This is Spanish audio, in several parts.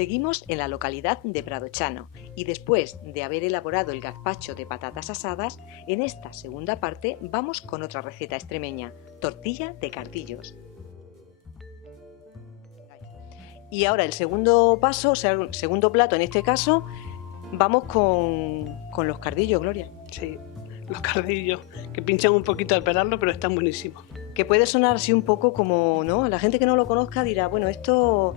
Seguimos en la localidad de Pradochano y después de haber elaborado el gazpacho de patatas asadas, en esta segunda parte vamos con otra receta extremeña, tortilla de cardillos. Y ahora el segundo paso, o sea, el segundo plato en este caso, vamos con los cardillos, Gloria. Sí, los cardillos, que pinchan un poquito al pelarlo, pero están buenísimos. Que puede sonar así un poco como, ¿no? La gente que no lo conozca dirá, bueno, ¿esto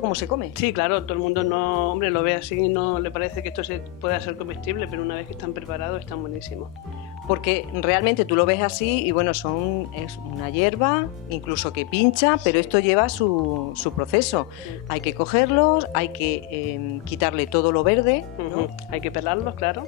cómo se come? Sí, claro, todo el mundo no, hombre, lo ve así y no le parece que esto pueda ser comestible, pero una vez que están preparados están buenísimos. Porque realmente tú lo ves así y bueno, es una hierba, incluso que pincha, pero esto lleva su proceso. Hay que cogerlos, hay que quitarle todo lo verde, ¿no? Hay que pelarlos, claro.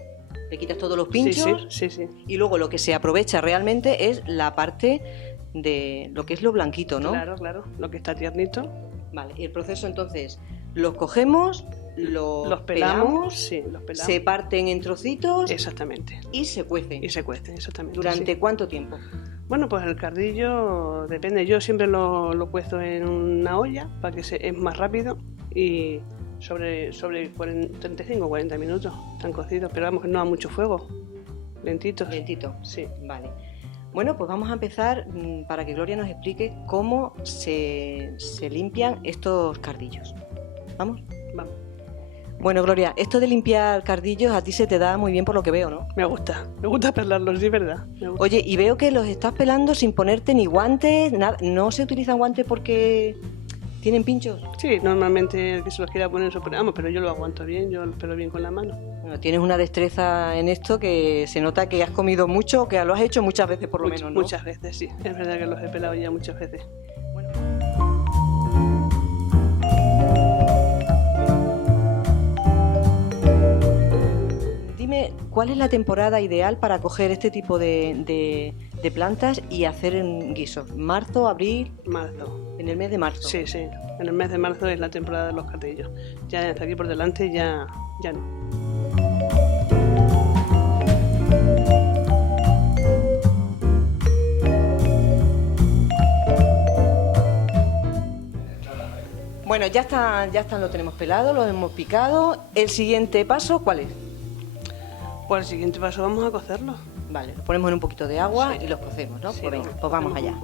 Le quitas todos los pinchos. Sí. Y luego lo que se aprovecha realmente es la parte de lo que es lo blanquito, ¿no? Claro, lo que está tiernito. Vale, y el proceso entonces, los cogemos, los pelamos, se parten en trocitos. Exactamente. Y se cuecen. Exactamente. ¿Durante cuánto tiempo? Bueno, pues el cardillo depende. Yo siempre lo cuezo en una olla para que es más rápido y sobre 35 o 40 minutos están cocidos, pero vamos que no a mucho fuego. Lentito. Sí. Vale. Bueno, pues vamos a empezar para que Gloria nos explique cómo se limpian estos cardillos. ¿Vamos? Vamos. Bueno, Gloria, esto de limpiar cardillos a ti se te da muy bien por lo que veo, ¿no? Me gusta pelarlos, sí, ¿verdad? Oye, y veo que los estás pelando sin ponerte ni guantes, nada. ¿No se utilizan guantes porque tienen pinchos? Sí, normalmente el que se los quiera poner, vamos, pero yo lo aguanto bien, yo los pelo bien con la mano. Bueno, tienes una destreza en esto que se nota que has comido mucho, que lo has hecho muchas veces por lo menos, ¿no? Muchas veces, sí. Es verdad que los he pelado ya muchas veces. Bueno. Dime, ¿cuál es la temporada ideal para coger este tipo de plantas y hacer guisos? ¿Marzo, abril? Marzo. En el mes de marzo. Sí. En el mes de marzo es la temporada de los cardillos. Ya hasta aquí por delante ya no. Bueno, ya están, lo tenemos pelado, lo hemos picado. ¿El siguiente paso cuál es? Pues el siguiente paso vamos a cocerlos. Vale, los ponemos en un poquito de agua y los cocemos, ¿no? Sí, Pues venga, pues vamos allá.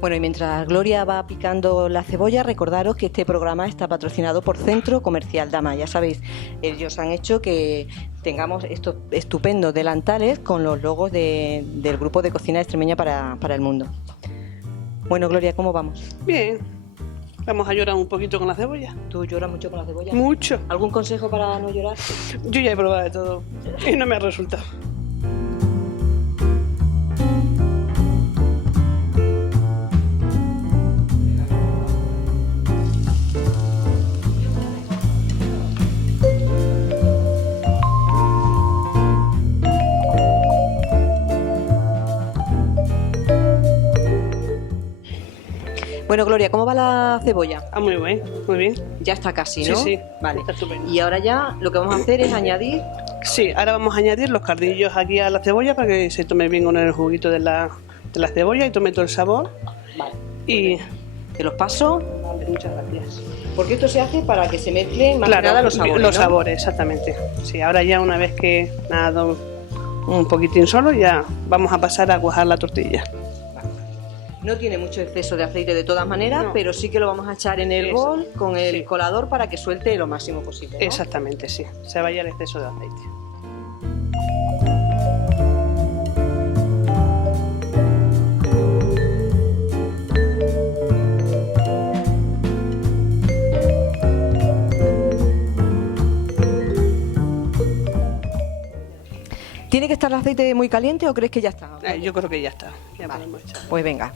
Bueno, y mientras Gloria va picando la cebolla, recordaros que este programa está patrocinado por Centro Comercial Dama. Ya sabéis, ellos han hecho que tengamos estos estupendos delantales con los logos del Grupo de Cocina Extremeña para el Mundo. Bueno, Gloria, ¿cómo vamos? Bien. Vamos a llorar un poquito con la cebolla. ¿Tú lloras mucho con la cebolla? Mucho. ¿Algún consejo para no llorar? Yo ya he probado de todo y no me ha resultado. Bueno, Gloria, ¿cómo va la cebolla? Muy bien. Ya está casi, ¿no? Sí. Vale. Está estupendo. Y ahora ya lo que vamos a hacer es añadir... Sí, ahora vamos a añadir los cardillos aquí a la cebolla para que se tome bien con el juguito de la cebolla y tome todo el sabor. Vale. Y... ¿Te los paso? Vale, muchas gracias. Porque esto se hace para que se mezclen más que nada los sabores, Los ¿no? sabores, exactamente. Sí, ahora ya una vez que ha dado un poquitín solo, ya vamos a pasar a cuajar la tortilla. No tiene mucho exceso de aceite de todas maneras, No. pero sí que lo vamos a echar en el bol con el colador para que suelte lo máximo posible, ¿no? Exactamente, sí. Se vaya el exceso de aceite. ¿Tiene que estar el aceite muy caliente o crees que ya está? Yo creo que ya está. Ya Vale. podemos echar. Pues venga.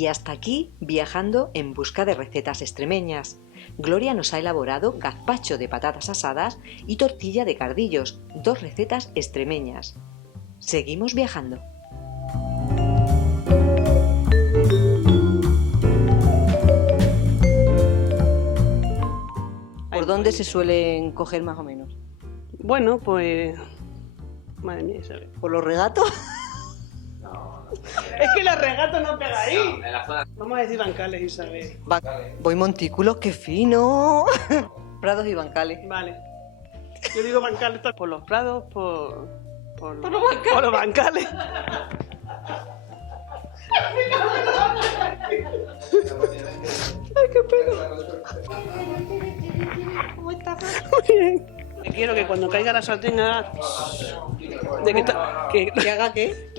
Y hasta aquí Viajando en busca de recetas extremeñas. Gloria nos ha elaborado gazpacho de patatas asadas y tortilla de cardillos, 2 recetas extremeñas. Seguimos viajando. ¿Por dónde se suelen coger más o menos? Bueno, pues... Madre mía, Isabel. ¿Por los regatos? Es que los regatos no pega ahí. Vamos a decir bancales, Isabel. Voy montículos, qué fino. Prados y bancales. Vale. Yo digo bancales por los prados, por los bancales. Ay, qué pena. ¿Cómo estás? Muy bien. Quiero que cuando caiga la sartén haga... ¿Que haga qué?